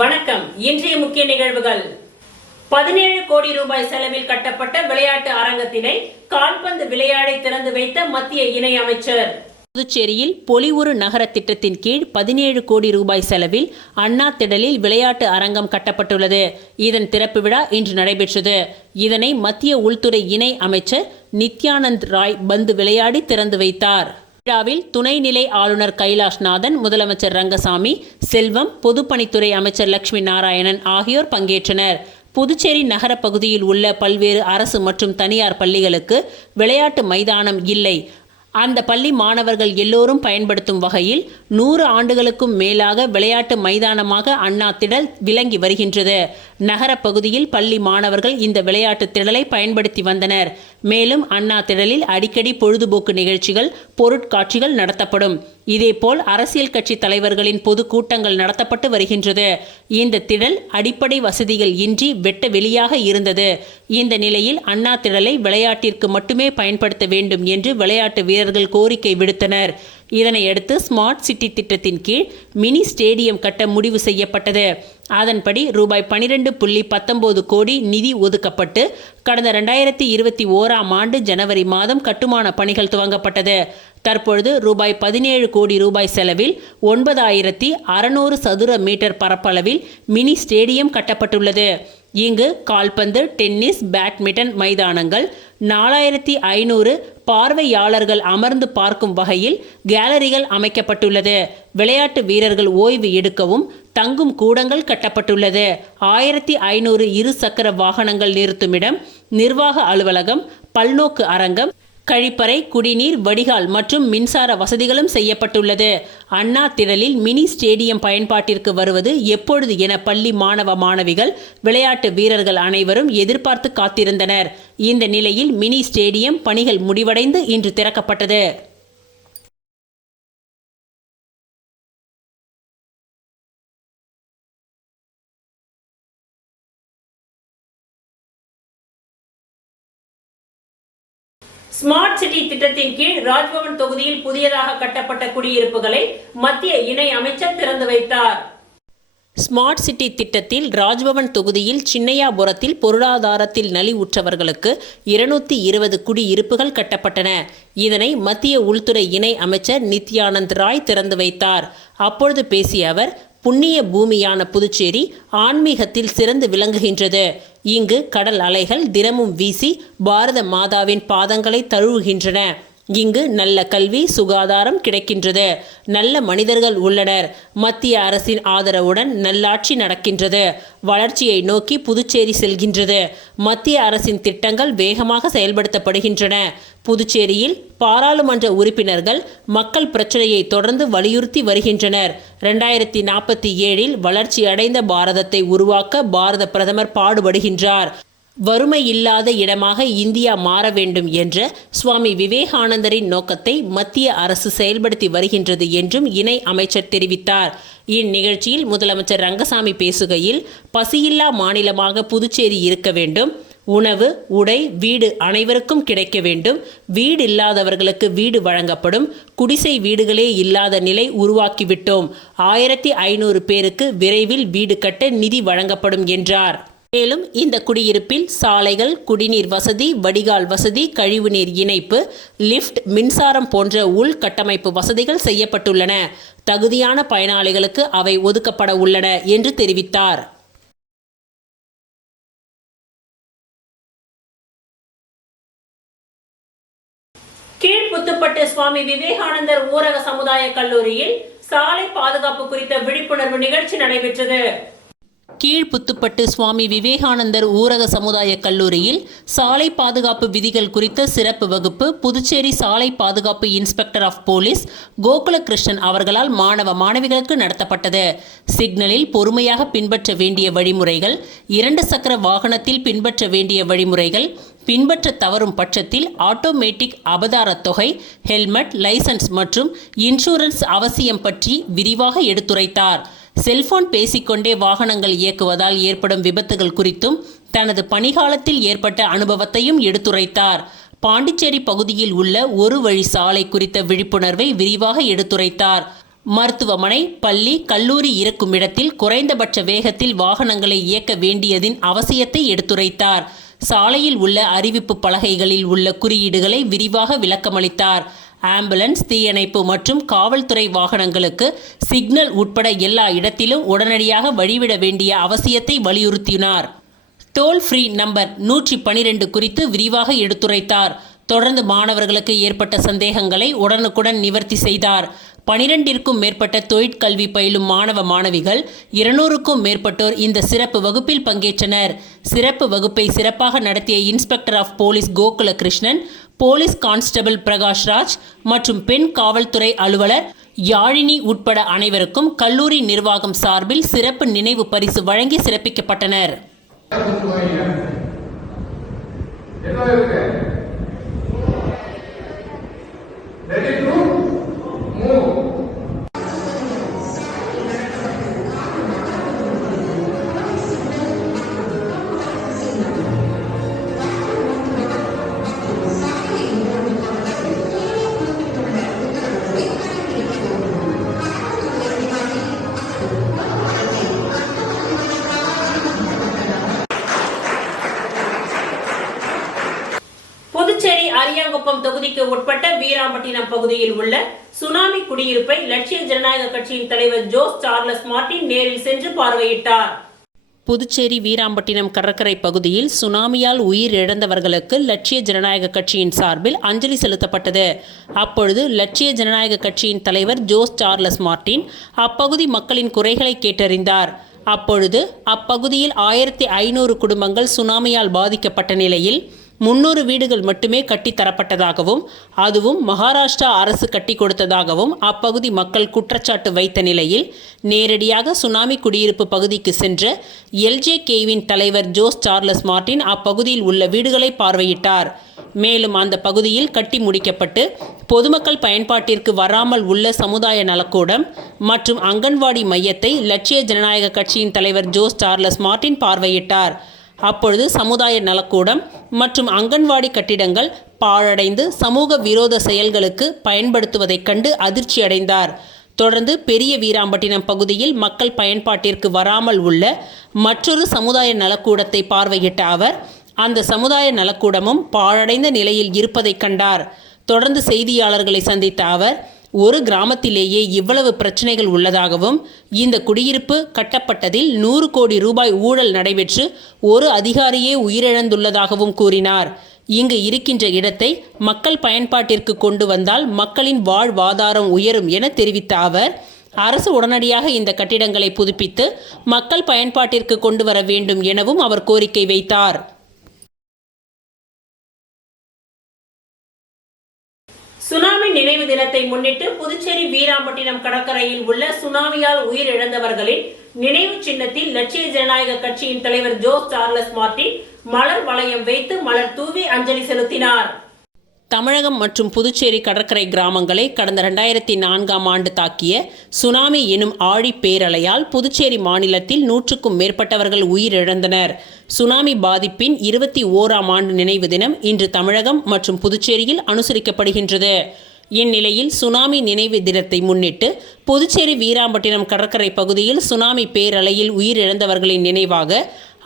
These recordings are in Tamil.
வணக்கம். இன்றைய முக்கிய நிகழ்வுகள். 17 கோடி ரூபாய் செலவில் கட்டப்பட்ட விளையாட்டு அரங்கத்தினை கால்பந்து விளையாடை திறந்து வைத்த மத்திய இணை அமைச்சர். புதுச்சேரியில் பொலிவுறு நகர திட்டத்தின் கீழ் 17 கோடி ரூபாய் செலவில் அண்ணா திடலில் விளையாட்டு அரங்கம் கட்டப்பட்டுள்ளது. இதன் திறப்பு விழா இன்று நடைபெற்றது. இதனை மத்திய உள்துறை இணை அமைச்சர் நித்யானந்த் ராய் பந்து விளையாடி திறந்து வைத்தார். விழாவில் துணைநிலை ஆளுநர் கைலாஷ்நாதன், முதலமைச்சர் ரங்கசாமி, செல்வம், பொதுப்பணித்துறை அமைச்சர் லட்சுமி நாராயணன் ஆகியோர் பங்கேற்றனர். புதுச்சேரி நகர பகுதியில் உள்ள பல்வேறு அரசு மற்றும் தனியார் பள்ளிகளுக்கு விளையாட்டு மைதானம் இல்லை. அந்த பள்ளி மாணவர்கள் எல்லோரும் பயன்படுத்தும் வகையில் 100 ஆண்டுகளுக்கும் மேலாக விளையாட்டு மைதானமாக அண்ணா திடல் விளங்கி வருகின்றது. நகர பகுதியில் பள்ளி மாணவர்கள் இந்த விளையாட்டு திடலை பயன்படுத்தி வந்தனர். மேலும் அண்ணா திடலில் அடிக்கடி பொழுதுபோக்கு நிகழ்ச்சிகள், பொருட்காட்சிகள் நடத்தப்படும். இதேபோல் அரசியல் கட்சி தலைவர்களின் பொது கூட்டங்கள் நடத்தப்பட்டு வருகின்றது. இந்த திடல் அடிப்படை வசதிகள் இன்றி வெட்ட வெளியாக இருந்தது. இந்த நிலையில் அண்ணா திடலை விளையாட்டிற்கு மட்டுமே பயன்படுத்த வேண்டும் என்று விளையாட்டு வீரர்கள் கோரிக்கை விடுத்தனர். இதனையடுத்து ஸ்மார்ட் சிட்டி திட்டத்தின் கீழ் மினி ஸ்டேடியம் கட்ட முடிவு செய்யப்பட்டது. அதன்படி ரூபாய் 12.19 கோடி நிதி ஒதுக்கப்பட்டு கடந்த 2021ஆம் ஆண்டு ஜனவரி மாதம் கட்டுமான பணிகள் துவங்கப்பட்டது. தற்பொழுது ரூபாய் 17 கோடி ரூபாய் செலவில் 9600 சதுர மீட்டர் பரப்பளவில் மினி ஸ்டேடியம் கட்டப்பட்டுள்ளது. இங்கு கால்பந்து, டென்னிஸ், பேட்மிண்டன் மைதானங்கள், 4500 பார்வையாளர்கள் அமர்ந்து பார்க்கும் வகையில் கேலரிகள் அமைக்கப்பட்டுள்ளது. விளையாட்டு வீரர்கள் ஓய்வு எடுக்கவும் தங்கும் கூடங்கள் கட்டப்பட்டுள்ளது. 1500 இருசக்கர வாகனங்கள் நிறுத்துமிடம், நிர்வாக அலுவலகம், பல்நோக்கு அரங்கம், கழிப்பறை, குடிநீர் வடிகால் மற்றும் மின்சார வசதிகளும் செய்யப்பட்டுள்ளது. அண்ணா திடலில் மினி ஸ்டேடியம் பயன்பாட்டிற்கு வருவது எப்பொழுது என பள்ளி மாணவ மாணவிகள், விளையாட்டு வீரர்கள் அனைவரும் எதிர்பார்த்து காத்திருந்தனர். இந்த நிலையில் மினி ஸ்டேடியம் பணிகள் முடிவடைந்து இன்று திறக்கப்பட்டது. ஸ்மார்ட் சிட்டி திட்டத்தின் கீழ் ராஜ்பவன் தொகுதியில் புதியதாக கட்டப்பட்ட குடியிருப்புகளை மத்திய இணை அமைச்சர் திறந்து வைத்தார். ஸ்மார்ட் சிட்டி திட்டத்தில் ராஜ்பவன் தொகுதியில் சின்னையாபுரத்தில் பொருளாதாரத்தில் நலிவுற்றவர்களுக்கு 220 குடியிருப்புகள் கட்டப்பட்டன. இதனை மத்திய உள்துறை இணை அமைச்சர் நித்யானந்த் ராய் திறந்து வைத்தார். அப்பொழுது பேசிய அவர், புண்ணிய பூமியான புதுச்சேரி ஆன்மீகத்தில் சிறந்து விளங்குகின்றது. இங்கு கடல் அலைகள் தினமும் வீசி பாரத மாதாவின் பாதங்களை தழுவுகின்றன. இங்கு நல்ல கல்வி, சுகாதாரம் கிடைக்கின்றது. நல்ல மனிதர்கள் உள்ளனர். மத்திய அரசின் ஆதரவுடன் நல்லாட்சி நடக்கின்றது. வளர்ச்சியை நோக்கி புதுச்சேரி செல்கின்றது. மத்திய அரசின் திட்டங்கள் வேகமாக செயல்படுத்தப்படுகின்றன. புதுச்சேரியில் பாராளுமன்ற உறுப்பினர்கள் மக்கள் பிரச்சனையை தொடர்ந்து வலியுறுத்தி வருகின்றனர். 2047 வளர்ச்சி அடைந்த பாரதத்தை உருவாக்க பாரத பிரதமர் பாடுபடுகின்றார். வறுமை இல்லாத இடமாக இந்தியா மாற வேண்டும் என்ற சுவாமி விவேகானந்தரின் நோக்கத்தை மத்திய அரசு செயல்படுத்தி வருகின்றது என்றும் இணை அமைச்சர் தெரிவித்தார். இந்நிகழ்ச்சியில் முதலமைச்சர் ரங்கசாமி பேசுகையில், பசியில்லா மாநிலமாக புதுச்சேரி இருக்க வேண்டும். உணவு, உடை, வீடு அனைவருக்கும் கிடைக்க வேண்டும். வீடு இல்லாதவர்களுக்கு வீடு வழங்கப்படும். குடிசை வீடுகளே இல்லாத நிலை உருவாக்கிவிட்டோம். 1500 பேருக்கு விரைவில் வீடு கட்ட நிதி வழங்கப்படும் என்றார். மேலும் இந்த குடியிருப்பில் சாலைகள், குடிநீர் வசதி, வடிகால் வசதி, கழிவுநீர் இணைப்பு, லிப்ட், மின்சாரம் போன்ற உள்கட்டமைப்பு வசதிகள் செய்யப்பட்டுள்ளன. தகுதியான பயனாளிகளுக்கு அவை ஒதுக்கப்பட உள்ளன என்று தெரிவித்தார். கீழ்புத்துப்பட்டு சுவாமி விவேகானந்தர் ஊரக சமுதாய கல்லூரியில் சாலை பாதுகாப்பு குறித்த விழிப்புணர்வு நிகழ்ச்சி நடைபெற்றது. கீழ்புத்துப்பட்டு சுவாமி விவேகானந்தர் ஊரக சமுதாய கல்லூரியில் சாலை பாதுகாப்பு விதிகள் குறித்த சிறப்பு வகுப்பு புதுச்சேரி சாலை பாதுகாப்பு இன்ஸ்பெக்டர் ஆஃப் போலீஸ் கோகுலகிருஷ்ணன் அவர்களால் மாணவ மாணவிகளுக்கு நடத்தப்பட்டது. சிக்னலில் பொறுமையாக பின்பற்ற வேண்டிய வழிமுறைகள், 2 சக்கர வாகனத்தில் பின்பற்ற வேண்டிய வழிமுறைகள், பின்பற்ற தவறும் பட்சத்தில் ஆட்டோமேட்டிக் அபதார தொகை, ஹெல்மெட், லைசன்ஸ் மற்றும் இன்சூரன்ஸ் அவசியம் பற்றி விரிவாக எடுத்துரைத்தார். செல்போன் பேசிக்கொண்டே வாகனங்கள் இயக்குவதால் ஏற்படும் விபத்துகள் குறித்தும் தனது பணிகாலத்தில் ஏற்பட்ட அனுபவத்தையும் எடுத்துரைத்தார். பாண்டிச்சேரி பகுதியில் உள்ள ஒரு வழி சாலை குறித்த விழிப்புணர்வை விரிவாக எடுத்துரைத்தார். மருத்துவமனை, பள்ளி, கல்லூரி இருக்கும் இடத்தில் குறைந்தபட்ச வேகத்தில் வாகனங்களை இயக்க வேண்டியதின் அவசியத்தை எடுத்துரைத்தார். சாலையில் உள்ள அறிவிப்பு பலகைகளில் உள்ள குறியீடுகளை விரிவாக விளக்கமளித்தார். ஆம்புலன்ஸ், தீயணைப்பு மற்றும் காவல்துறை வாகனங்களுக்கு சிக்னல் உட்பட எல்லா இடத்திலும் உடனடியாக வழிவிட வேண்டிய அவசியத்தை வலியுறுத்தினார். டோல் ஃப்ரீ நம்பர் 112 குறித்து விரிவாக எடுத்துரைத்தார். தொடர்ந்து மாணவர்களுக்கு ஏற்பட்ட சந்தேகங்களை உடனுக்குடன் நிவர்த்தி செய்தார். 12ற்கும் மேற்பட்ட தொழிற்கல்வி பயிலும் மாணவ மாணவிகள் 200க்கும் மேற்பட்டோர் இந்த சிறப்பு வகுப்பில் பங்கேற்றனர். சிறப்பு வகுப்பை சிறப்பாக நடத்திய inspector of police Gokula Krishnan, police constable Prakashraj மற்றும் பெண் காவல்துறை அலுவலர் யாழினி உட்பட அனைவருக்கும் கல்லூரி நிர்வாகம் சார்பில் சிறப்பு நினைவு பரிசு வழங்கி சிறப்பிக்கப்பட்டனர். புதுச்சேரி அரியாங்குப்பம் தொகுதிக்கு உட்பட்ட வீராம்பட்டினம் பகுதியில் உள்ள சுனாமி குடியிருப்பை லட்சிய ஜனநாயக கட்சியின் தலைவர் ஜோஸ் சார்லஸ் மார்டின் நேரில் சென்று பார்வையிட்டார். புதுச்சேரி வீராம்பட்டினம் கடற்கரை பகுதியில் சுனாமியால் உயிரிழந்தவர்களுக்கு லட்சிய ஜனநாயக கட்சியின் சார்பில் அஞ்சலி செலுத்தப்பட்டது. அப்பொழுது லட்சிய ஜனநாயக கட்சியின் தலைவர் ஜோஸ் சார்லஸ் மார்டின் அப்பகுதி மக்களின் குறைகளை கேட்டறிந்தார். அப்பொழுது அப்பகுதியில் 1500 குடும்பங்கள் சுனாமியால் பாதிக்கப்பட்ட நிலையில் 300 வீடுகள் மட்டுமே கட்டித்தரப்பட்டதாகவும் அதுவும் மகாராஷ்டிரா அரசு கட்டி கொடுத்ததாகவும் அப்பகுதி மக்கள் குற்றச்சாட்டு வைத்த நிலையில் நேரடியாக சுனாமி குடியிருப்பு பகுதிக்கு சென்ற LJKவின் தலைவர் ஜோஸ் சார்லஸ் மார்டின் அப்பகுதியில் உள்ள வீடுகளை பார்வையிட்டார். மேலும் அந்த பகுதியில் கட்டி முடிக்கப்பட்டு பொதுமக்கள் பயன்பாட்டிற்கு வராமல் உள்ள சமுதாய நலக்கூடம் மற்றும் அங்கன்வாடி மையத்தை லட்சிய ஜனநாயக கட்சியின் தலைவர் ஜோஸ் சார்லஸ் மார்டின் பார்வையிட்டார். அப்பொழுது சமுதாய நலக்கூடம் மற்றும் அங்கன்வாடி கட்டிடங்கள் பாழடைந்து சமூக விரோத செயல்களுக்கு பயன்படுத்துவதைக் கண்டு அதிர்ச்சி அடைந்தார். தொடர்ந்து பெரிய வீராம்பட்டினம் பகுதியில் மக்கள் பயன்பாட்டிற்கு வராமல் உள்ள மற்றொரு சமுதாய நலக்கூடத்தை பார்வையிட்ட அவர் அந்த சமுதாய நலக்கூடமும் பாழடைந்த நிலையில் இருப்பதைக் கண்டார். தொடர்ந்து செய்தியாளர்களை சந்தித்த அவர் ஒரு கிராமத்திலேயே இவ்வளவு பிரச்சனைகள் உள்ளதாகவும் இந்த குடியிருப்பு கட்டப்பட்டதில் 100 கோடி ரூபாய் ஊழல் நடைபெற்று ஒரு அதிகாரியே உயிரிழந்துள்ளதாகவும் கூறினார். இங்கு இருக்கின்ற இடத்தை மக்கள் பயன்பாட்டிற்கு கொண்டு வந்தால் மக்களின் வாழ்வாதாரம் உயரும் என தெரிவித்த அவர் அரசு உடனடியாக இந்த கட்டிடங்களை புதுப்பித்து மக்கள் பயன்பாட்டிற்கு கொண்டு வர வேண்டும் எனவும் அவர் கோரிக்கை வைத்தார். சுனாமி நினைவு தினத்தை முன்னிட்டு புதுச்சேரி வீராம்பட்டினம் கடற்கரையில் உள்ள சுனாமியால் உயிரிழந்தவர்களின் நினைவு சின்னத்தில் லட்சிய ஜனநாயக கட்சியின் தலைவர் ஜோஸ் சார்லஸ் மார்டின் மலர் வளையம் வைத்து மலர் தூவி அஞ்சலி செலுத்தினார். தமிழகம் மற்றும் புதுச்சேரி கடற்கரை கிராமங்களை கடந்த 2004ஆம் ஆண்டு தாக்கிய சுனாமி எனும் ஆழி பேரலையால் புதுச்சேரி மாநிலத்தில் 100க்கும் மேற்பட்டவர்கள் உயிரிழந்தனர். சுனாமி பாதிப்பின் 21ஆம் ஆண்டு நினைவு தினம் இன்று தமிழகம் மற்றும் புதுச்சேரியில் அனுசரிக்கப்படுகின்றது. இந்நிலையில் சுனாமி நினைவு தினத்தை முன்னிட்டு புதுச்சேரி வீராம்பட்டினம் கடற்கரை பகுதியில் சுனாமி பேரலையில் உயிரிழந்தவர்களின் நினைவாக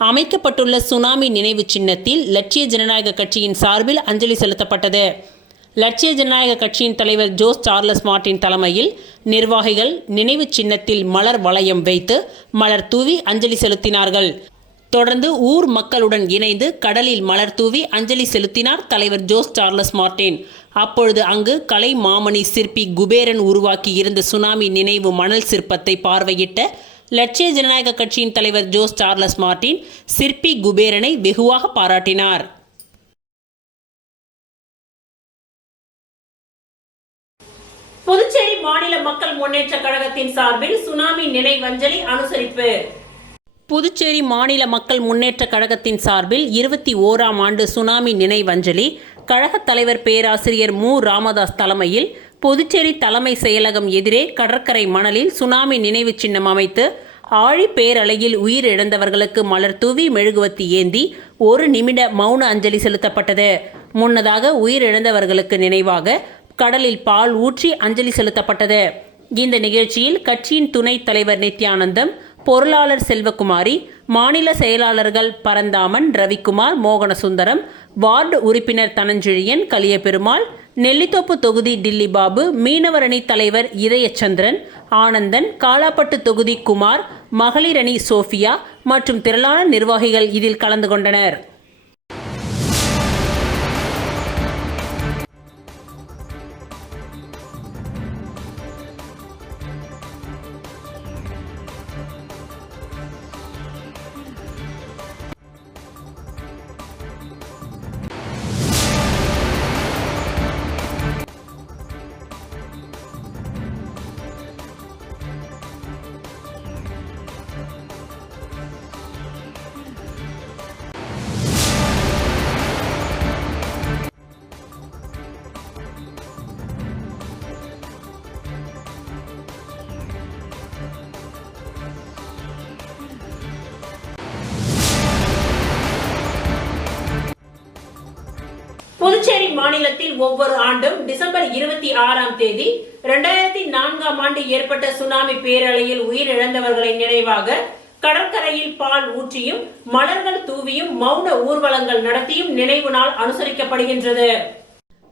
அமைக்கப்பட்டுள்ள சுனாமி நினைவு சின்னத்தில் லட்சிய ஜனநாயக கட்சியின் சார்பில் அஞ்சலி செலுத்தப்பட்டது. லட்சிய ஜனநாயக கட்சியின் தலைவர் ஜோஸ் சார்லஸ் மார்டின் தலைமையில் நிர்வாகிகள் நினைவு சின்னத்தில் மலர் வளையம் வைத்து மலர் தூவி அஞ்சலி செலுத்தினார்கள். தொடர்ந்து ஊர் மக்களுடன் இணைந்து கடலில் மலர் தூவி அஞ்சலி செலுத்தினார் தலைவர் ஜோஸ் சார்லஸ் மார்டின். அப்பொழுது அங்கு கலை மாமணி சிற்பி குபேரன் உருவாக்கி இருந்த சுனாமி நினைவு மணல் சிற்பத்தை பார்வையிட்ட லட்சிய ஜனநாயக கட்சியின் தலைவர் ஜோஸ் சார்லஸ் மார்டின் சிற்பி குபேரனை வெகுவாக பாராட்டினார். புதுச்சேரி மாநில மக்கள் முன்னேற்ற கழகத்தின் சார்பில் சுனாமி நினைவஞ்சலி அனுசரிப்பு. புதுச்சேரி மாநில மக்கள் முன்னேற்ற கழகத்தின் சார்பில் 21ஆம் ஆண்டு சுனாமி நினைவஞ்சலி கழகத் தலைவர் பேராசிரியர் மு. ராமதாஸ் தலைமையில் புதுச்சேரி தலைமை செயலகம் எதிரே கடற்கரை மணலில் சுனாமி நினைவு சின்னம் அமைத்து ஆழி பேரலையில் உயிரிழந்தவர்களுக்கு மலர் தூவி மெழுகுவத்தி ஏந்தி 1 நிமிட மௌன அஞ்சலி செலுத்தப்பட்டது. முன்னதாக உயிரிழந்தவர்களுக்கு நினைவாக கடலில் பால் ஊற்றி அஞ்சலி செலுத்தப்பட்டது. இந்த நிகழ்ச்சியில் கட்சியின் துணைத் தலைவர் நித்யானந்தம், பொருளாளர் செல்வகுமாரி, மாநில செயலாளர்கள் பரந்தாமன், ரவிக்குமார், மோகனசுந்தரம், வார்டு உறுப்பினர் தனஞ்செழியன், கலியபெருமாள், நெல்லித்தோப்பு தொகுதி டில்லி பாபு, மீனவர் அணி தலைவர் இதயச்சந்திரன், ஆனந்தன், காலாப்பட்டு தொகுதி குமார், மகளிர் அணி சோஃபியா மற்றும் திரளான நிர்வாகிகள் இதில் கலந்து கொண்டனர். புதுச்சேரி மாநிலத்தில் ஒவ்வொரு ஆண்டும் டிசம்பர் 26ஆம் தேதி 2004ஆம் ஆண்டு ஏற்பட்ட சுனாமி பேரலையில் உயிரிழந்தவர்களை நினைவாக கடற்கரையில் பால் ஊற்றியும் மலர்கள் தூவியும் மௌன ஊர்வலங்கள் நடத்தியும் நினைவு நாள் அனுசரிக்கப்படுகின்றது.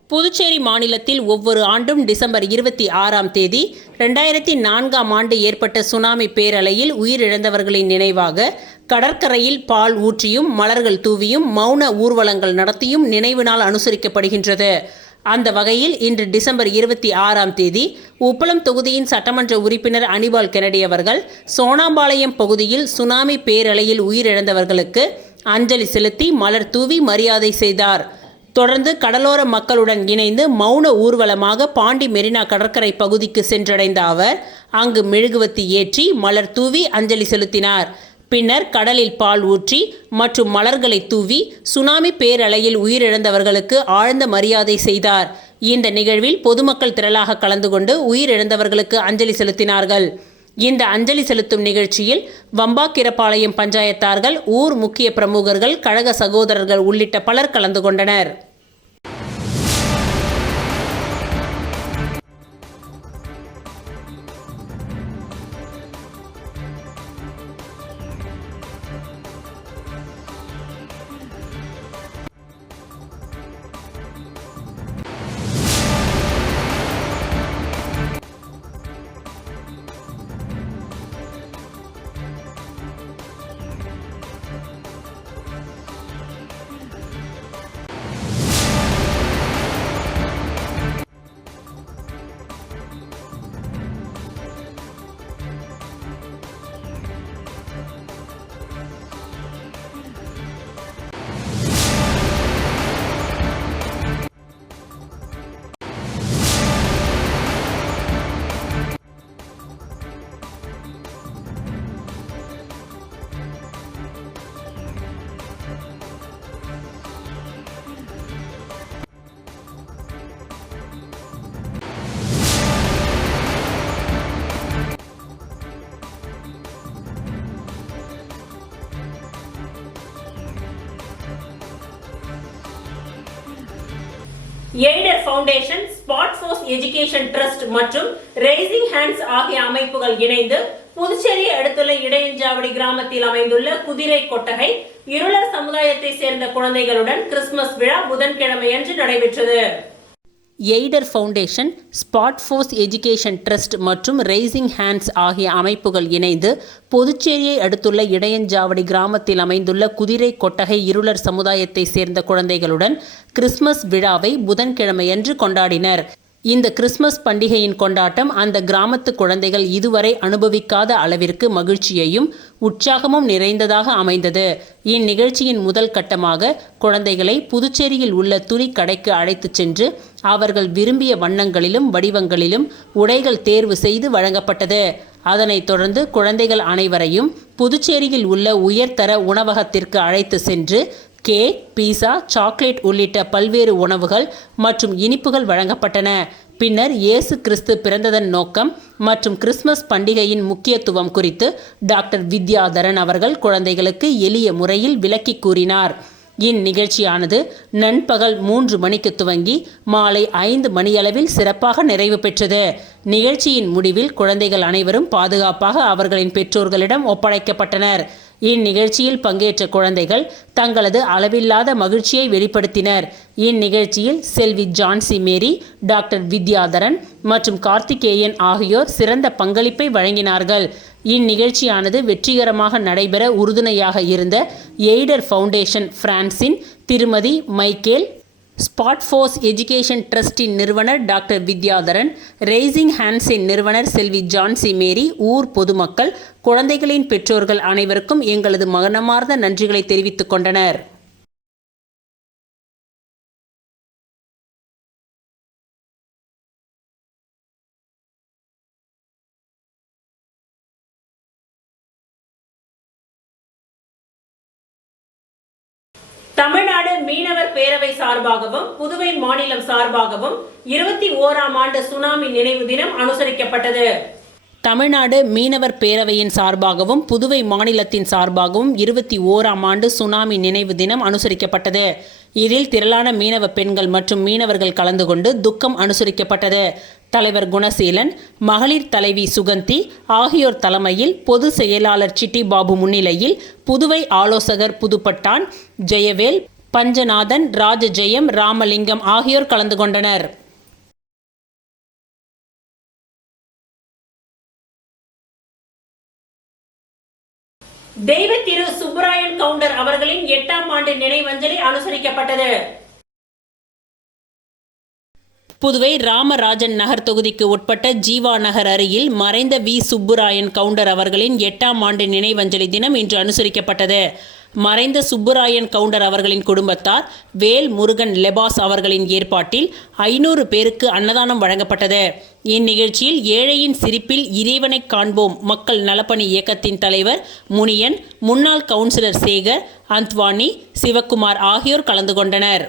புதுச்சேரி மாநிலத்தில் ஒவ்வொரு ஆண்டும் டிசம்பர் 26ஆம் தேதி 2004ஆம் ஆண்டு ஏற்பட்ட சுனாமி பேரலையில் உயிரிழந்தவர்களின் நினைவாக கடற்கரையில் பால் ஊற்றியும் மலர்கள் தூவியும் மௌன ஊர்வலங்கள் நடத்தியும் நினைவு நாள் அனுசரிக்கப்படுகின்றது. அந்த வகையில் இன்று டிசம்பர் 26ஆம் தேதி உப்பளம் தொகுதியின் சட்டமன்ற உறுப்பினர் அனிபால் கெனடி அவர்கள் சோனாம்பாளையம் பகுதியில் சுனாமி பேரலையில் உயிரிழந்தவர்களுக்கு அஞ்சலி செலுத்தி மலர் தூவி மரியாதை செய்தார். தொடர்ந்து கடலோர மக்களுடன் இணைந்து மௌன ஊர்வலமாக பாண்டி மெரினா கடற்கரை பகுதிக்கு சென்றடைந்த அவர் அங்கு மெழுகுவத்தி ஏற்றி மலர் தூவி அஞ்சலி செலுத்தினார். பின்னர் கடலில் பால் ஊற்றி மற்றும் மலர்களை தூவி சுனாமி பேரலையில் உயிரிழந்தவர்களுக்கு ஆழ்ந்த மரியாதை செய்தார். இந்த நிகழ்வில் பொதுமக்கள் திரளாக கலந்து கொண்டு உயிரிழந்தவர்களுக்கு அஞ்சலி செலுத்தினார்கள். இந்த அஞ்சலி செலுத்தும் நிகழ்ச்சியில் வம்பாக்கிரபாளையம் பஞ்சாயத்தார்கள், ஊர் முக்கிய பிரமுகர்கள், கழக சகோதரர்கள் உள்ளிட்ட பலர் கலந்து கொண்டனர். Either foundation, spot force education trust மற்றும் ரைசிங் ஹேண்ட்ஸ் ஆகிய அமைப்புகள் இணைந்து புதுச்சேரியை அடுத்துள்ள இடையஞ்சாவடி கிராமத்தில் அமைந்துள்ள குதிரை கொட்டகை இருளர் சமுதாயத்தை சேர்ந்த குழந்தைகளுடன் கிறிஸ்துமஸ் விழா புதன்கிழமையன்று நடைபெற்றது. Either foundation, spot force education trust மற்றும் ரைசிங் ஹேண்ட்ஸ் ஆகிய அமைப்புகள் இணைந்து புதுச்சேரியை அடுத்துள்ள இடையஞ்சாவடி கிராமத்தில் அமைந்துள்ள குதிரை கொட்டகை இருளர் சமுதாயத்தை சேர்ந்த குழந்தைகளுடன் கிறிஸ்துமஸ் விழாவை புதன்கிழமையன்று கொண்டாடினர். இந்த கிறிஸ்துமஸ் பண்டிகையின் கொண்டாட்டம் அந்த கிராமத்து குழந்தைகள் இதுவரை அனுபவிக்காத அளவிற்கு மகிழ்ச்சியையும் உற்சாகமும் நிறைந்ததாக அமைந்தது. இந்நிகழ்ச்சியின் முதல் கட்டமாக குழந்தைகளை புதுச்சேரியில் உள்ள துணி கடைக்கு அழைத்துச் சென்று அவர்கள் விரும்பிய வண்ணங்களிலும் வடிவங்களிலும் உடைகள் தேர்வு செய்து வழங்கப்பட்டது. அதனைத் தொடர்ந்து குழந்தைகள் அனைவரையும் புதுச்சேரியில் உள்ள உயர்தர உணவகத்திற்கு அழைத்து சென்று கேக், பீஸா, சாக்லேட் உள்ளிட்ட பல்வேறு உணவுகள் மற்றும் இனிப்புகள் வழங்கப்பட்டன. பின்னர் இயேசு கிறிஸ்து பிறந்ததன் நோக்கம் மற்றும் கிறிஸ்துமஸ் பண்டிகையின் முக்கியத்துவம் குறித்து டாக்டர் வித்யாதரன் அவர்கள் குழந்தைகளுக்கு எளிய முறையில் விளக்கி கூறினார். இந்நிகழ்ச்சியானது நண்பகல் 3 மணிக்கு துவங்கி மாலை 5 மணியளவில் சிறப்பாக நிறைவு பெற்றது. நிகழ்ச்சியின் முடிவில் குழந்தைகள் அனைவரும் பாதுகாப்பாக அவர்களின் பெற்றோர்களிடம் ஒப்படைக்கப்பட்டனர். இந்நிகழ்ச்சியில் பங்கேற்ற குழந்தைகள் தங்களது அளவில்லாத மகிழ்ச்சியை வெளிப்படுத்தினர். இந்நிகழ்ச்சியில் செல்வி ஜான்சி மேரி, டாக்டர் வித்யாதரன் மற்றும் கார்த்திகேயன் ஆகியோர் சிறந்த பங்களிப்பை வழங்கினார்கள். இந்நிகழ்ச்சியானது வெற்றிகரமாக நடைபெற உறுதுணையாக இருந்த எய்டர் ஃபவுண்டேஷன் பிரான்சின் திருமதி மைக்கேல், ஸ்பாட் ஃபோர்ஸ் எஜுகேஷன் ட்ரஸ்டின் நிறுவனர் டாக்டர் வித்யாதரன், ரெய்சிங் ஹேண்ட்ஸின் நிறுவனர் செல்வி ஜான்சி மேரி, ஊர் பொதுமக்கள், குழந்தைகளின் பெற்றோர்கள் அனைவருக்கும் எங்களது மனமார்ந்த நன்றிகளை தெரிவித்துக் கொண்டனர். தமிழ்நாடு மீனவர் பேரவை சார்பாகவும் புதுவை மாநிலம் சார்பாகவும் 21ஆம் ஆண்டு சுனாமி நினைவு தினம் அனுசரிக்கப்பட்டது. தமிழ்நாடு மீனவர் பேரவையின் சார்பாகவும் புதுவை மாநிலத்தின் சார்பாகவும் 21ஆம் ஆண்டு சுனாமி நினைவு தினம் அனுசரிக்கப்பட்டது. இதில் திரளான மீனவ பெண்கள் மற்றும் மீனவர்கள் கலந்து கொண்டு துக்கம் அனுசரிக்கப்பட்டது. தலைவர் குணசீலன், மகளிர் தலைவி சுகந்தி ஆகியோர் தலைமையில் பொது செயலாளர் சிட்டி பாபு முன்னிலையில் புதுவை ஆலோசகர் புதுப்பட்டான், ஜெயவேல், பஞ்சநாதன், ராஜஜெயம், ராமலிங்கம் ஆகியோர் கலந்து கொண்டனர். தெய்வ திரு சுப்பராயன் கவுண்டர் அவர்களின் 8ஆம் ஆண்டு நினைவஞ்சலி அனுசரிக்கப்பட்டது. புதுவை ராமராஜன் நகர் தொகுதிக்கு உட்பட்ட ஜீவா நகர் அருகில் மறைந்த வி. சுப்புராயன் கவுண்டர் அவர்களின் 8ஆம் ஆண்டு நினைவஞ்சலி தினம் இன்று அனுசரிக்கப்பட்டது. மறைந்த சுப்புராயன் கவுண்டர் அவர்களின் குடும்பத்தார் வேல் முருகன் லெபாஸ் அவர்களின் ஏற்பாட்டில் 500 பேருக்கு அன்னதானம் வழங்கப்பட்டது. இந்நிகழ்ச்சியில் ஏழையின் சிரிப்பில் இறைவனை காண்போம் மக்கள் நலப்பணி இயக்கத்தின் தலைவர் முனியன், முன்னாள் கவுன்சிலர் சேகர், அந்த்வானி, சிவக்குமார் ஆகியோர் கலந்து கொண்டனர்.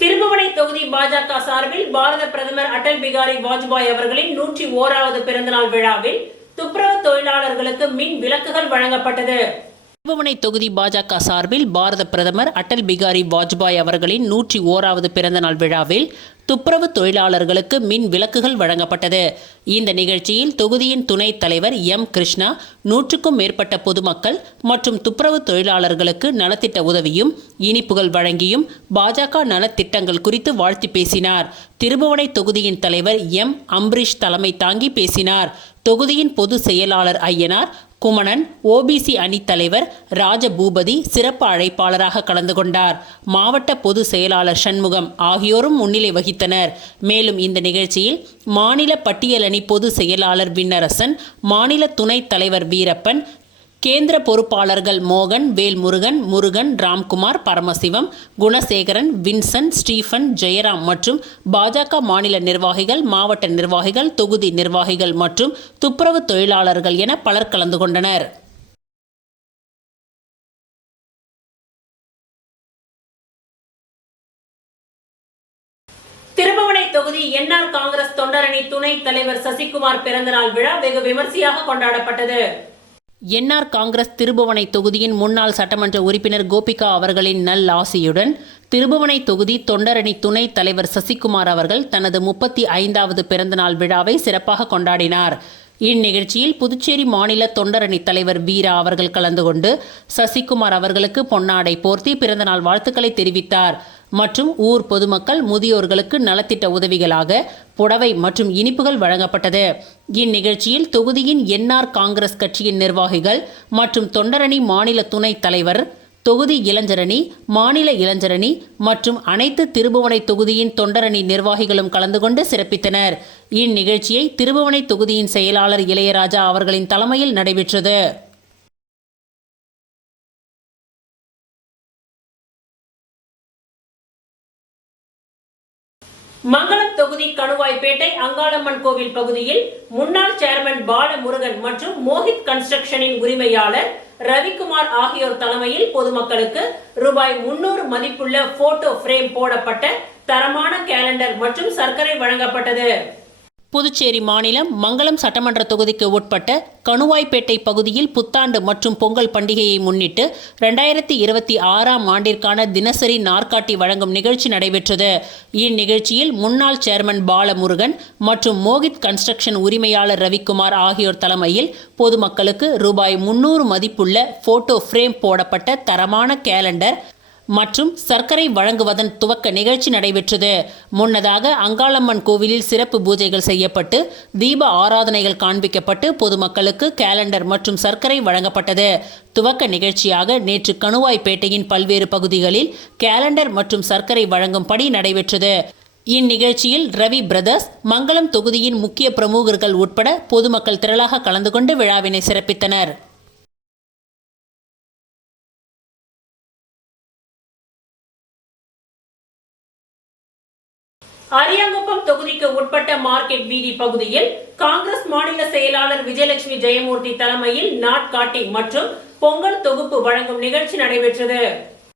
திருபுவனை தொகுதி பாஜக சார்பில் பாரத பிரதமர் அடல் பிகாரி வாஜ்பாய் அவர்களின் 101வது பிறந்தநாள் விழாவில் துப்புரவு தொழிலாளர்களுக்கு மின் விளக்குகள் வழங்கப்பட்டது. திருபுவனை தொகுதி பாஜக சார்பில் பாரத பிரதமர் அடல் பிகாரி வாஜ்பாய் அவர்களின் 101வது பிறந்தநாள் விழாவில் துப்புரவு தொழிலாளர்களுக்கு மின் விளக்குகள் வழங்கப்பட்டது. இந்த நிகழ்ச்சியில் தொகுதியின் துணைத் தலைவர் எம். கிருஷ்ணா 100க்கும் மேற்பட்ட பொதுமக்கள் மற்றும் துப்புரவு தொழிலாளர்களுக்கு நலத்திட்ட உதவியும் இனிப்புகள் வழங்கியும் பாஜக நலத்திட்டங்கள் குறித்து வாழ்த்தி பேசினார். திருபுவனை தொகுதியின் தலைவர் எம். அம்பரீஷ் தலைமை தாங்கி பேசினார். தொகுதியின் பொது செயலாளர் ஐயனார், குமணன், ஓபிசி அணி தலைவர் ராஜபூபதி சிறப்பு அழைப்பாளராக கலந்து கொண்டார். மாவட்ட பொது செயலாளர் சண்முகம் ஆகியோரும் முன்னிலை வகித்தனர். மேலும் இந்த நிகழ்ச்சியில் மாநில பட்டியலணி பொது செயலாளர் விண்ணரசன், மாநில துணைத் தலைவர் வீரப்பன், கேந்திர பொறுப்பாளர்கள் மோகன், வேல்முருகன், முருகன், ராம்குமார், பரமசிவம், குணசேகரன், வின்சன், ஸ்டீஃபன், ஜெயராம் மற்றும் பாஜக மாநில நிர்வாகிகள், மாவட்ட நிர்வாகிகள், தொகுதி நிர்வாகிகள் மற்றும் துப்புரவு தொழிலாளர்கள் என பலர் கலந்து கொண்டனர். திருபுவனை தொகுதி என்ஆர் காங்கிரஸ் தொண்டரணி துணைத் தலைவர் சசிகுமார் பிறந்தநாள் விழா வெகு விமர்சையாக கொண்டாடப்பட்டது. என்ஆர் காங்கிரஸ் திருபுவனை தொகுதியின் முன்னாள் சட்டமன்ற உறுப்பினர் கோபிகா அவர்களின் நல்லாசியுடன் திருபுவனை தொகுதி தொண்டரணி துணைத் தலைவர் சசிகுமார் அவர்கள் தனது 35வது பிறந்தநாள் விழாவை சிறப்பாக கொண்டாடினார். இந்நிகழ்ச்சியில் புதுச்சேரி மாநில தொண்டரணி தலைவர் வீரா அவர்கள் கலந்து கொண்டு சசிகுமார் அவர்களுக்கு பொன்னாடை போர்த்தி பிறந்தநாள் வாழ்த்துக்களை தெரிவித்தார். மற்றும் ஊர் பொதுமக்கள், முதியோர்களுக்கு நலத்திட்ட உதவிகளாக புடவை மற்றும் இனிப்புகள் வழங்கப்பட்டது. இந்நிகழ்ச்சியில் தொகுதியின் என்ஆர் காங்கிரஸ் கட்சியின் நிர்வாகிகள் மற்றும் தொண்டரணி மாநில துணைத் தலைவர், தொகுதி இளைஞரணி, மாநில இளைஞரணி மற்றும் அனைத்து திருபுவனை தொகுதியின் தொண்டரணி நிர்வாகிகளும் கலந்து கொண்டு சிறப்பித்தனர். இந்நிகழ்ச்சியை திருபுவனை தொகுதியின் செயலாளர் இளையராஜா அவர்களின் தலைமையில் நடைபெற்றது. மங்களம் தொகுதி கணுவாய்பேட்டை அங்காளம்மன் கோவில் பகுதியில் முன்னாள் சேர்மன் பாலமுருகன் மற்றும் மோஹித் கன்ஸ்ட்ரக்ஷனின் உரிமையாளர் ரவிக்குமார் ஆகியோர் தலைமையில் பொதுமக்களுக்கு ரூபாய் 300 மதிப்புள்ள போட்டோ பிரேம் போடப்பட்ட தரமான கேலண்டர் மற்றும் சர்க்கரை வழங்கப்பட்டது. புதுச்சேரி மாநிலம் மங்களம் சட்டமன்ற தொகுதிக்கு உட்பட்ட கணுவாய்பேட்டை பகுதியில் புத்தாண்டு மற்றும் பொங்கல் பண்டிகையை முன்னிட்டு 2026ஆம் ஆண்டிற்கான தினசரி நாற்காட்டி வழங்கும் நிகழ்ச்சி நடைபெற்றது. இந்நிகழ்ச்சியில் முன்னாள் சேர்மன் பாலமுருகன் மற்றும் மோகித் கன்ஸ்ட்ரக்ஷன் உரிமையாளர் ரவிக்குமார் ஆகியோர் தலைமையில் பொதுமக்களுக்கு ரூபாய் 300 மதிப்புள்ள போட்டோ ஃப்ரேம் போடப்பட்ட தரமான கேலண்டர் மற்றும் சர்க்கரை வழங்குவதன் துவக்க நிகழ்ச்சி நடைபெற்றது. முன்னதாக அங்காளம்மன் கோவிலில் சிறப்பு பூஜைகள் செய்யப்பட்டு தீப ஆராதனைகள் காண்பிக்கப்பட்டு பொதுமக்களுக்கு கேலண்டர் மற்றும் சர்க்கரை வழங்கப்பட்டது. துவக்க நிகழ்ச்சியாக நேற்று கணுவாய்பேட்டையின் பல்வேறு பகுதிகளில் கேலண்டர் மற்றும் சர்க்கரை வழங்கும் பணி நடைபெற்றது. இந்நிகழ்ச்சியில் ரவி பிரதர்ஸ், மங்களம் தொகுதியின் முக்கிய பிரமுகர்கள் உட்பட பொதுமக்கள் திரளாக கலந்து கொண்டு விழாவினை சிறப்பித்தனர். அரியாங்குப்பம் தொகுதிக்கு உட்பட்ட மார்க்கெட் வீதி பகுதியில் காங்கிரஸ் மாநில செயலாளர் விஜயலட்சுமி ஜெயமூர்த்தி தலைமையில் நாட்காட்டி மற்றும் பொங்கல் தொகுப்பு வழங்கும் நிகழ்ச்சி நடைபெற்றது.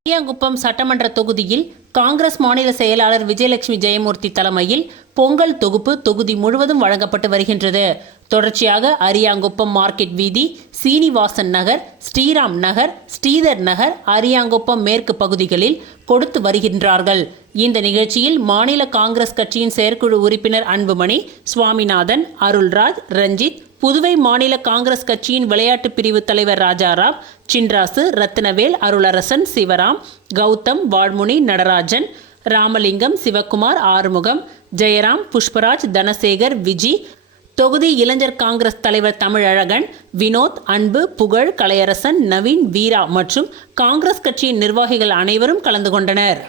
அரியாங்குப்பம் சட்டமன்ற தொகுதியில் காங்கிரஸ் மாநில செயலாளர் விஜயலட்சுமி ஜெயமூர்த்தி தலைமையில் பொங்கல் தொகுப்பு தொகுதி முழுவதும் வழங்கப்பட்டு வருகின்றது. தொடர்ச்சியாக அரியாங்குப்பம் மார்க்கெட் வீதி, சீனிவாசன் நகர், ஸ்ரீராம் நகர், ஸ்ரீதர் நகர், அரியாங்குப்பம் மேற்கு பகுதிகளில் கொடுத்து வருகின்றார்கள். இந்த நிகழ்ச்சியில் மாநில காங்கிரஸ் கட்சியின் செயற்குழு உறுப்பினர் அன்புமணி, சுவாமிநாதன், அருள்ராஜ், ரஞ்சித், புதுவை மாநில காங்கிரஸ் கட்சியின் விளையாட்டு பிரிவு தலைவர் ராஜாராம், சின்ராசு, ரத்னவேல், அருளரசன், சிவராம், கௌதம், வாழ்முனி, நடராஜன், ராமலிங்கம், சிவக்குமார், ஆறுமுகம், ஜெயராம், புஷ்பராஜ், தனசேகர், விஜி, தொகுதி இளைஞர் காங்கிரஸ் தலைவர் தமிழழகன், வினோத், அன்பு, புகழ், கலையரசன், நவீன், வீரா மற்றும் காங்கிரஸ் கட்சியின் நிர்வாகிகள் அனைவரும் கலந்து கொண்டனர்.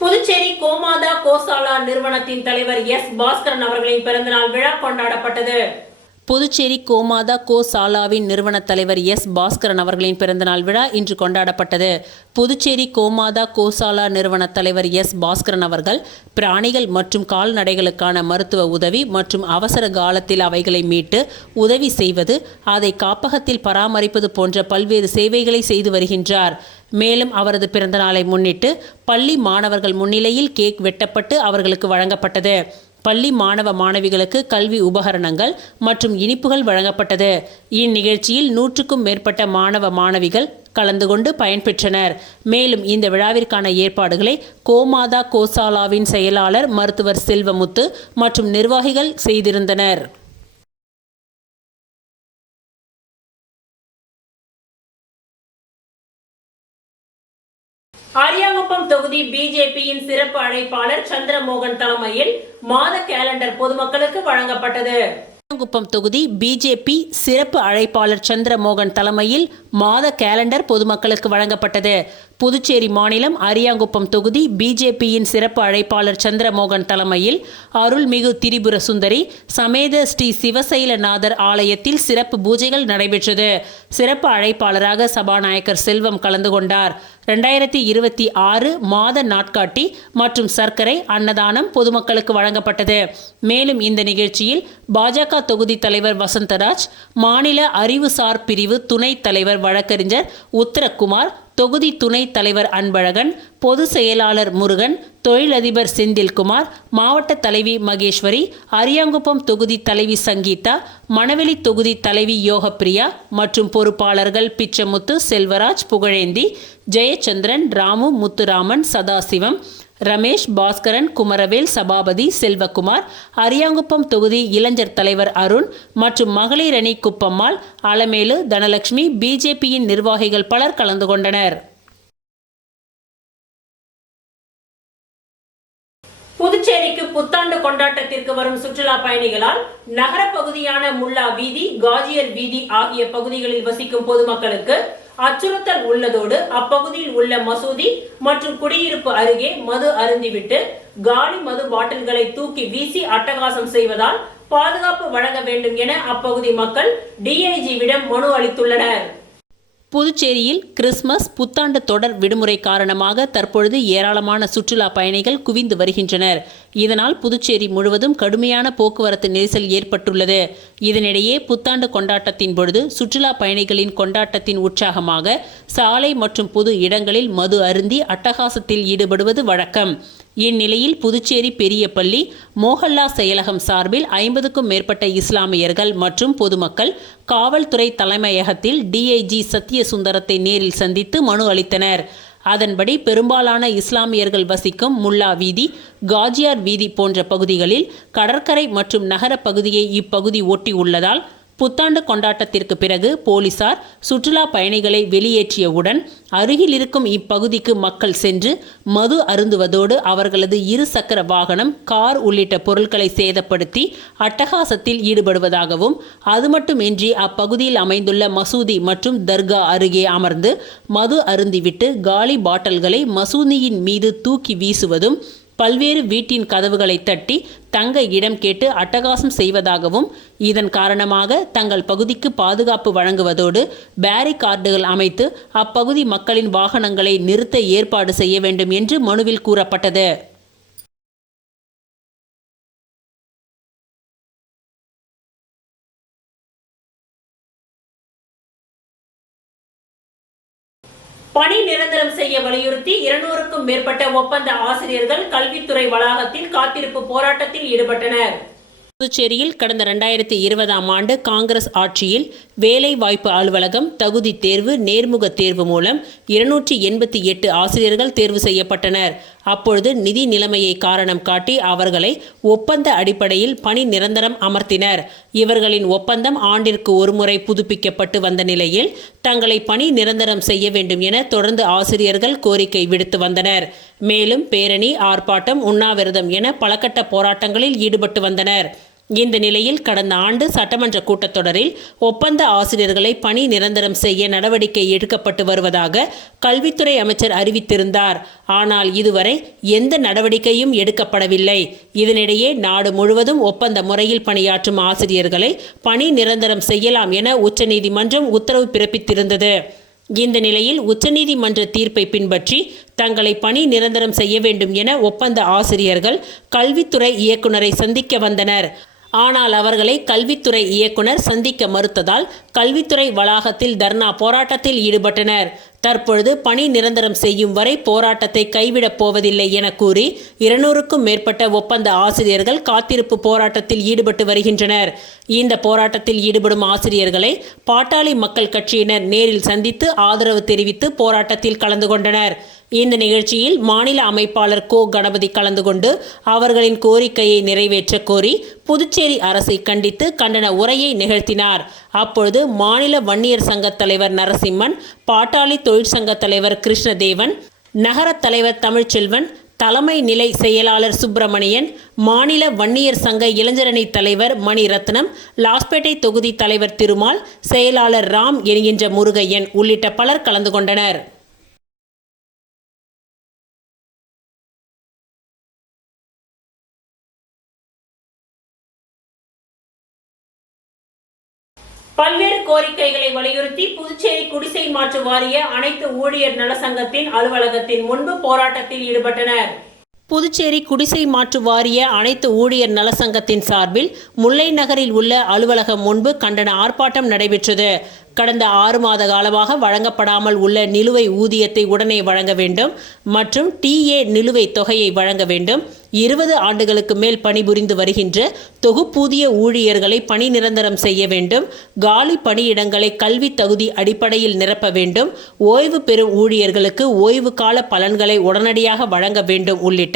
புதுச்சேரி கோமாதா கோசாலா நிறுவனத்தின் தலைவர் எஸ் பாஸ்கரன் அவர்களின் பிறந்தநாள் விழா கொண்டாடப்பட்டது. புதுச்சேரி கோமாதா கோசாலாவின் நிறுவன தலைவர் எஸ் பாஸ்கரன் அவர்களின் பிறந்தநாள் விழா இன்று கொண்டாடப்பட்டது. புதுச்சேரி கோமாதா கோசாலா நிறுவன தலைவர் எஸ் பாஸ்கரன் அவர்கள் பிராணிகள் மற்றும் கால்நடைகளுக்கான மருத்துவ உதவி மற்றும் அவசர காலத்தில் அவைகளை மீட்டு உதவி செய்வது, அதை காப்பகத்தில் பராமரிப்பது போன்ற பல்வேறு சேவைகளை செய்து வருகின்றார். மேலும் அவரது பிறந்தநாளை முன்னிட்டு பள்ளி மாணவர்கள் முன்னிலையில் கேக் வெட்டப்பட்டு அவர்களுக்கு வழங்கப்பட்டது. பள்ளி மாணவ மாணவிகளுக்கு கல்வி உபகரணங்கள் மற்றும் இனிப்புகள் வழங்கப்பட்டது. இந்நிகழ்ச்சியில் 100க்கும் மேற்பட்ட மாணவ மாணவிகள் கலந்து கொண்டு பயன்பெற்றனர். மேலும் இந்த விழாவிற்கான ஏற்பாடுகளை கோமாதா கோசாலாவின் செயலாளர் மருத்துவர் செல்வமுத்து மற்றும் நிர்வாகிகள் செய்திருந்தனர். அரியாங்குப்பம் தொகுதி பிஜேபியின் சிறப்பு அழைப்பாளர் சந்திரமோகன் தலைமையில் மாத கேலண்டர் பொதுமக்களுக்கு வழங்கப்பட்டது. அரியாங்குப்பம் தொகுதி பிஜேபி சிறப்பு அழைப்பாளர் சந்திரமோகன் தலைமையில் மாத கேலண்டர் பொதுமக்களுக்கு வழங்கப்பட்டது. புதுச்சேரி மாநிலம் அரியாங்குப்பம் தொகுதி பிஜேபியின் சிறப்பு அழைப்பாளர் சந்திரமோகன் தலைமையில் அருள்மிகு திரிபுர சுந்தரி சமேத ஸ்ரீ சிவசைலநாதர் ஆலயத்தில் சிறப்பு பூஜைகள் நடைபெற்றது. சிறப்பு அழைப்பாளராக சபாநாயகர் செல்வம் கலந்து கொண்டார். 2026 மாத நாட்காட்டி மற்றும் சர்க்கரை அன்னதானம் பொதுமக்களுக்கு வழங்கப்பட்டது. மேலும் இந்த நிகழ்ச்சியில் பாஜக தொகுதி தலைவர் வசந்தராஜ், மாநில அறிவுசார் பிரிவு துணைத் தலைவர் வழக்கறிஞர் உத்தரகுமார், தொகுதி துணைத் தலைவர் அன்பழகன், பொது செயலாளர் முருகன், தொழிலதிபர் செந்தில்குமார், மாவட்ட தலைவி மகேஸ்வரி, அரியாங்குப்பம் தொகுதி தலைவி சங்கீதா, மணவெளி தொகுதி தலைவி யோகப்பிரியா மற்றும் பொறுப்பாளர்கள் பிச்சமுத்து, செல்வராஜ், புகழேந்தி, ஜெயச்சந்திரன், ராமு, முத்துராமன், சதாசிவம், ரமேஷ், பாஸ்கரன், குமரவேல், சபாபதி, செல்வகுமார், அரியாங்குப்பம் தொகுதி இளைஞர் தலைவர் அருண் மற்றும் மகளிர் அணி குப்பம்மாள், அலமேலு, தனலட்சுமி, பிஜேபியின் நிர்வாகிகள் பலர் கலந்து கொண்டனர். புதுச்சேரிக்கு புத்தாண்டு கொண்டாட்டத்திற்கு வரும் சுற்றுலா பயணிகளால் நகர பகுதியான முல்லா வீதி, காஜியர் வீதி ஆகிய பகுதிகளில் வசிக்கும் பொதுமக்களுக்கு அச்சுறுத்தல் உள்ளதோடு அப்பகுதியில் உள்ள மசூதி மற்றும் குடியிருப்பு அருகே மது அருந்திவிட்டு காலி மது பாட்டில்களை தூக்கி வீசி அட்டகாசம் செய்வதால் பாதுகாப்பு வழங்க வேண்டும் என அப்பகுதி மக்கள் டிஐஜிவிடம் மனு அளித்துள்ளனர். புதுச்சேரியில் கிறிஸ்துமஸ் புத்தாண்டு தொடர் விடுமுறை காரணமாக தற்பொழுது ஏராளமான சுற்றுலா பயணிகள் குவிந்து வருகின்றனர். இதனால் புதுச்சேரி முழுவதும் கடுமையான போக்குவரத்து நெரிசல் ஏற்பட்டுள்ளது. இதனிடையே புத்தாண்டு கொண்டாட்டத்தின் பொழுது சுற்றுலா பயணிகளின் கொண்டாட்டத்தின் உற்சாகமாக சாலை மற்றும் பொது இடங்களில் மது அருந்தி அட்டகாசத்தில் ஈடுபடுவது வழக்கம். இந்நிலையில் புதுச்சேரி பெரியபள்ளி மோஹல்லா செயலகம் சார்பில் 50க்கும் மேற்பட்ட இஸ்லாமியர்கள் மற்றும் பொதுமக்கள் காவல்துறை தலைமையகத்தில் டிஐஜி சத்யசுந்தரத்தை நேரில் சந்தித்து மனு அளித்தனர். அதன்படி பெரும்பாலான இஸ்லாமியர்கள் வசிக்கும் முல்லா வீதி, காஜியார் வீதி போன்ற பகுதிகளில் கடற்கரை மற்றும் நகர பகுதியை இப்பகுதி ஒட்டி உள்ளதால் புத்தாண்டு கொண்டாட்டத்திற்கு பிறகு போலீசார் சுற்றுலா பயணிகளை வெளியேற்றியவுடன் அருகில் இருக்கும் இப்பகுதிக்கு மக்கள் சென்று மது அருந்துவதோடு அவர்களது இருசக்கர வாகனம், கார் உள்ளிட்ட பொருட்களை சேதப்படுத்தி அட்டகாசத்தில் ஈடுபடுவதாகவும், அது மட்டுமின்றி அப்பகுதியில் அமைந்துள்ள மசூதி மற்றும் தர்கா அருகே அமர்ந்து மது அருந்திவிட்டு காலி பாட்டில்களை மசூதியின் மீது தூக்கி வீசுவதும், பல்வேறு வீட்டின் கதவுகளை தட்டி தங்க இடம் கேட்டு அட்டகாசம் செய்வதாகவும், இதன் காரணமாக தங்கள் பகுதிக்கு பாதுகாப்பு வழங்குவதோடு பேரிகார்டுகள் அமைத்து அப்பகுதி மக்களின் வாகனங்களை நிறுத்த ஏற்பாடு செய்ய வேண்டும் என்று மனுவில் கூறப்பட்டது. பணி நிரந்தரம் செய்ய வலியுறுத்தி 200க்கும் மேற்பட்ட ஒப்பந்த ஆசிரியர்கள் கல்வித்துறை வளாகத்தில் காத்திருப்பு போராட்டத்தில் ஈடுபட்டனர். புதுச்சேரியில் கடந்த 2020ஆம் ஆண்டு காங்கிரஸ் ஆட்சியில் வேலை வாய்ப்பு அலுவலகம் தகுதி தேர்வு, நேர்முக தேர்வு மூலம் 288 ஆசிரியர்கள் தேர்வு செய்யப்பட்டனர். அப்பொழுது நிதி நிலைமையை காரணம் காட்டி அவர்களை ஒப்பந்த அடிப்படையில் பணி நிரந்தரம் அமர்த்தினர். இவர்களின் ஒப்பந்தம் ஆண்டிற்கு ஒருமுறை புதுப்பிக்கப்பட்டு வந்த நிலையில் தங்களை பணி நிரந்தரம் செய்ய வேண்டும் என தொடர்ந்து ஆசிரியர்கள் கோரிக்கை விடுத்து வந்தனர். மேலும் பேரணி, ஆர்ப்பாட்டம், உண்ணாவிரதம் என பலகட்ட போராட்டங்களில் ஈடுபட்டு வந்தனர். இந்த நிலையில் கடந்த ஆண்டு சட்டமன்ற கூட்டத்தொடரில் ஒப்பந்த ஆசிரியர்களை பணி நிரந்தரம் செய்ய நடவடிக்கை எடுக்கப்பட்டு வருவதாக கல்வித்துறை அமைச்சர் அறிவித்திருந்தார். ஆனால் இதுவரை எந்த நடவடிக்கையும் எடுக்கப்படவில்லை. இதனிடையே நாடு முழுவதும் ஒப்பந்த முறையில் பணியாற்றும் ஆசிரியர்களை பணி நிரந்தரம் செய்யலாம் என உச்சநீதிமன்றம் உத்தரவு பிறப்பித்திருந்தது. இந்த நிலையில் உச்சநீதிமன்ற தீர்ப்பை பின்பற்றி தங்களை பணி நிரந்தரம் செய்ய வேண்டும் என ஒப்பந்த ஆசிரியர்கள் கல்வித்துறை இயக்குநரை சந்திக்க வந்தனர். ஆனால் அவர்களை கல்வித்துறை இயக்குனர் சந்திக்க மறுத்ததால் கல்வித்துறை வளாகத்தில் தர்ணா போராட்டத்தில் ஈடுபட்டனர். தற்பொழுது பணி நிரந்தரம் செய்யும் வரை போராட்டத்தை கைவிடப் போவதில்லை என கூறி 200க்கும் மேற்பட்ட ஒப்பந்த ஆசிரியர்கள் காத்திருப்பு போராட்டத்தில் ஈடுபட்டு வருகின்றனர். இந்த போராட்டத்தில் ஈடுபடும் ஆசிரியர்களை பாட்டாளி மக்கள் கட்சியினர் நேரில் சந்தித்து ஆதரவு தெரிவித்து போராட்டத்தில் கலந்து கொண்டனர். இந்த நிகழ்ச்சியில் மாநில அமைப்பாளர் கோ கணபதி கலந்து கொண்டு அவர்களின் கோரிக்கையை நிறைவேற்ற கோரி புதுச்சேரி அரசை கண்டித்து கண்டன உரையை நிகழ்த்தினார். அப்பொழுது மாநில வன்னியர் சங்க தலைவர் நரசிம்மன், பாட்டாளி தொழிற்சங்க தலைவர் கிருஷ்ணதேவன், நகர தலைவர் தமிழ்ச்செல்வன், தலைமை நிலை செயலாளர் சுப்பிரமணியன், மாநில வன்னியர் சங்க இளைஞரணி தலைவர் மணிரத்னம், லாஸ்பேட்டை தொகுதி தலைவர் திருமால், செயலாளர் ராம் என்கின்ற முருகையன் உள்ளிட்ட பலர் கலந்து கொண்டனர். பல்வேறு கோரிக்கைகளை வலியுறுத்தி புதுச்சேரி குடிசை மாற்று வாரிய அனைத்து ஊழியர் நல சங்கத்தின் அலுவலகத்தின் முன்பு போராட்டத்தில் ஈடுபட்டனர். புதுச்சேரி குடிசை மாற்று வாரிய அனைத்து ஊழியர் நல சங்கத்தின் சார்பில் முல்லை நகரில் உள்ள அலுவலகம் முன்பு கண்டன ஆர்ப்பாட்டம் நடைபெற்றது. கடந்த 6 மாத காலமாக வழங்கப்படாமல் உள்ள நிலுவை ஊதியத்தை உடனே வழங்க வேண்டும் மற்றும் டிஏ நிலுவை தொகையை வழங்க வேண்டும். 20 ஆண்டுகளுக்கு மேல் பணிபுரிந்து வருகின்ற தொகுப்பூதிய ஊழியர்களை பணி நிரந்தரம் செய்ய வேண்டும். காலி பணியிடங்களை கல்வி தகுதி அடிப்படையில் நிரப்ப வேண்டும். ஓய்வு பெறும் ஊழியர்களுக்கு ஓய்வு கால பலன்களை உடனடியாக வழங்க வேண்டும் உள்ளிட்ட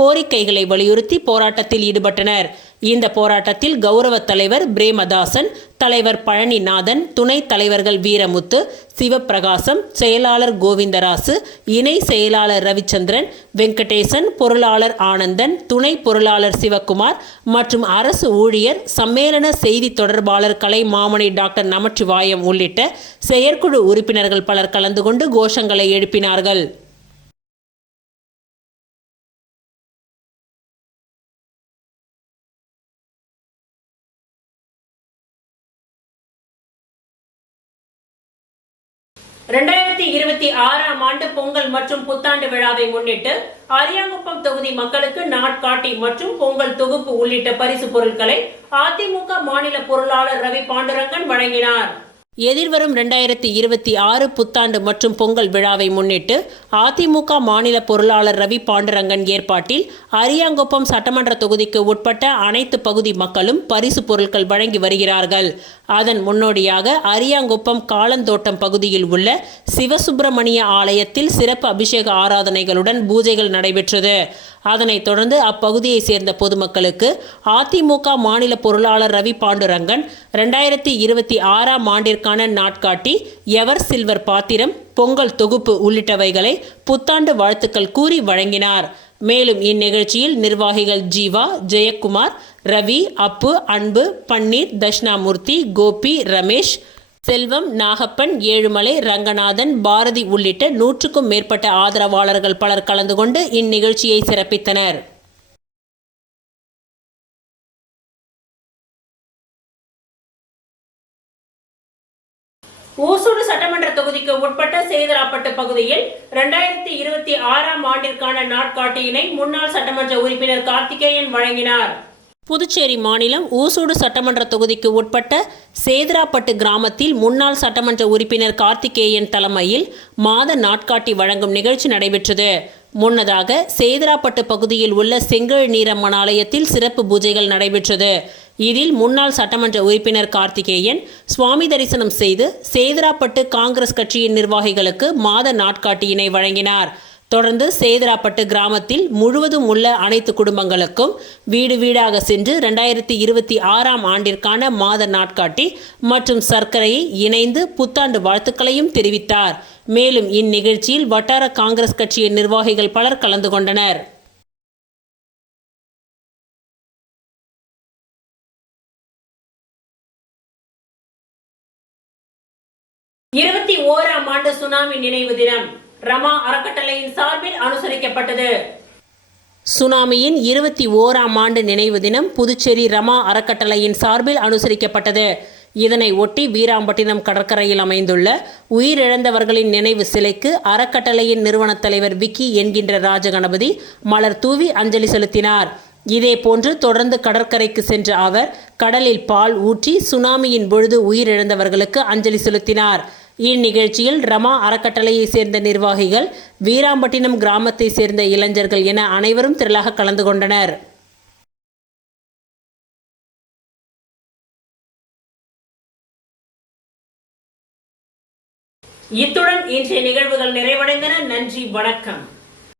கோரிக்கைகளை வலியுறுத்தி போராட்டத்தில் ஈடுபட்டனர். இந்த போராட்டத்தில் கௌரவ தலைவர் பிரேமதாசன், தலைவர் பழனிநாதன், துணைத் தலைவர்கள் வீரமுத்து, சிவப்பிரகாசம், செயலாளர் கோவிந்தராசு, இணை செயலாளர் ரவிச்சந்திரன், வெங்கடேசன், பொருளாளர் ஆனந்தன், துணை பொருளாளர் சிவக்குமார் மற்றும் அரசு ஊழியர் சம்மேளன செய்தி தொடர்பாளர் கலைமாமணி டாக்டர் நமச்சிவாயம் உள்ளிட்ட செயற்குழு உறுப்பினர்கள் பலர் கலந்து கொண்டு கோஷங்களை எழுப்பினார்கள். ஆம் ஆண்டு பொங்கல் மற்றும் புத்தாண்டு விழாவை முன்னிட்டு அரியாங்குப்பம் தொகுதி மக்களுக்கு நாட்காட்டி மற்றும் பொங்கல் தொகுப்பு உள்ளிட்ட பரிசு பொருட்களை அதிமுக மாநில பொருளாளர் ரவி பாண்டுரங்கன் வழங்கினார். எதிர்வரும் 2026 புத்தாண்டு மற்றும் பொங்கல் விழாவை முன்னிட்டு அதிமுக மாநில பொருளாளர் ரவி பாண்டுரங்கன் ஏற்பாட்டில் அரியாங்குப்பம் சட்டமன்ற தொகுதிக்கு உட்பட்ட அனைத்து பகுதி மக்களும் பரிசு பொருட்கள் வழங்கி வருகிறார்கள். அதன் முன்னோடியாக அரியாங்குப்பம் காலந்தோட்டம் பகுதியில் உள்ள சிவசுப்பிரமணிய ஆலயத்தில் சிறப்பு அபிஷேக ஆராதனைகளுடன் பூஜைகள் நடைபெற்றது. அதனைத் தொடர்ந்து அப்பகுதியை சேர்ந்த பொதுமக்களுக்கு அதிமுக மாநில பொருளாளர் ரவி பாண்டுரங்கன் 2026 ஆண்டிற்கான நாட்காட்டி, எவர் சில்வர் பாத்திரம், பொங்கல் தொகுப்பு உள்ளிட்டவைகளை புத்தாண்டு வாழ்த்துக்கள் கூறி வழங்கினார். மேலும் இந்நிகழ்ச்சியில் நிர்வாகிகள் ஜீவா, ஜெயக்குமார், ரவி, அப்பு, அன்பு, பன்னீர், தட்சிணாமூர்த்தி, கோபி, ரமேஷ், செல்வம், நாகப்பன், ஏழுமலை, ரங்கநாதன், பாரதி உள்ளிட்ட 100க்கும் மேற்பட்ட ஆதரவாளர்கள் பலர் கலந்து கொண்டு இந்நிகழ்ச்சியை சிறப்பித்தனர். ஊசூடு சட்டமன்ற தொகுதிக்கு உட்பட்ட சேதராப்பட்டு பகுதியில் 2026 ஆண்டிற்கான நாட்காட்டியினை முன்னாள் சட்டமன்ற உறுப்பினர் கார்த்திகேயன் வழங்கினார். புதுச்சேரி மாநிலம் ஊசூடு சட்டமன்ற தொகுதிக்கு உட்பட்ட சேதராப்பட்டு கிராமத்தில் முன்னாள் சட்டமன்ற உறுப்பினர் கார்த்திகேயன் தலைமையில் மாத நாட்காட்டி வழங்கும் நிகழ்ச்சி நடைபெற்றது. முன்னதாக சேதராப்பட்டு பகுதியில் உள்ள செங்கல் நீரம்மன் ஆலயத்தில் சிறப்பு பூஜைகள் நடைபெற்றது. இதில் முன்னாள் சட்டமன்ற உறுப்பினர் கார்த்திகேயன் சுவாமி தரிசனம் செய்து சேதராப்பட்டு காங்கிரஸ் கட்சியின் நிர்வாகிகளுக்கு மாத நாட்காட்டியினை வழங்கினார். தொடர்ந்து சேதராப்பட்டு கிராமத்தில் முழுவதும் உள்ள அனைத்து குடும்பங்களுக்கும் வீடு வீடாக சென்று 2026 ஆண்டிற்கான மாத நாட்காட்டி மற்றும் சர்க்கரையை இணைந்து புத்தாண்டு வாழ்த்துக்களையும் தெரிவித்தார். மேலும் இந்நிகழ்ச்சியில் வட்டார காங்கிரஸ் கட்சியின் நிர்வாகிகள் பலர் கலந்து கொண்டனர். ஆண்டு சுனாமி நினைவு தினம் ரமா அறக்கட்டளையின் சார்பில் அனுசரிக்கப்பட்டது. சுனாமியின் 21ஆம் ஆண்டு நினைவு தினம் புதுச்சேரி ரமா அறக்கட்டளையின் சார்பில் அனுசரிக்கப்பட்டது. இதனை ஒட்டி வீராம்பட்டினம் கடற்கரையில் அமைந்துள்ள உயிரிழந்தவர்களின் நினைவு சிலைக்கு அறக்கட்டளையின் நிறுவன தலைவர் விக்கி என்கின்ற ராஜகணபதி மலர் தூவி அஞ்சலி செலுத்தினார். இதேபோன்று தொடர்ந்து கடற்கரைக்கு சென்ற அவர் கடலில் பால் ஊற்றி சுனாமியின் பொழுது உயிரிழந்தவர்களுக்கு அஞ்சலி செலுத்தினார். இந்நிகழ்ச்சியில் ரமா அறக்கட்டளையை சேர்ந்த நிர்வாகிகள், வீராம்பட்டினம் கிராமத்தை சேர்ந்த இளைஞர்கள் என அனைவரும் திரளாக கலந்து கொண்டனர். இத்துடன் இன்றைய நிகழ்வுகள் நிறைவடைந்தன. நன்றி, வணக்கம்.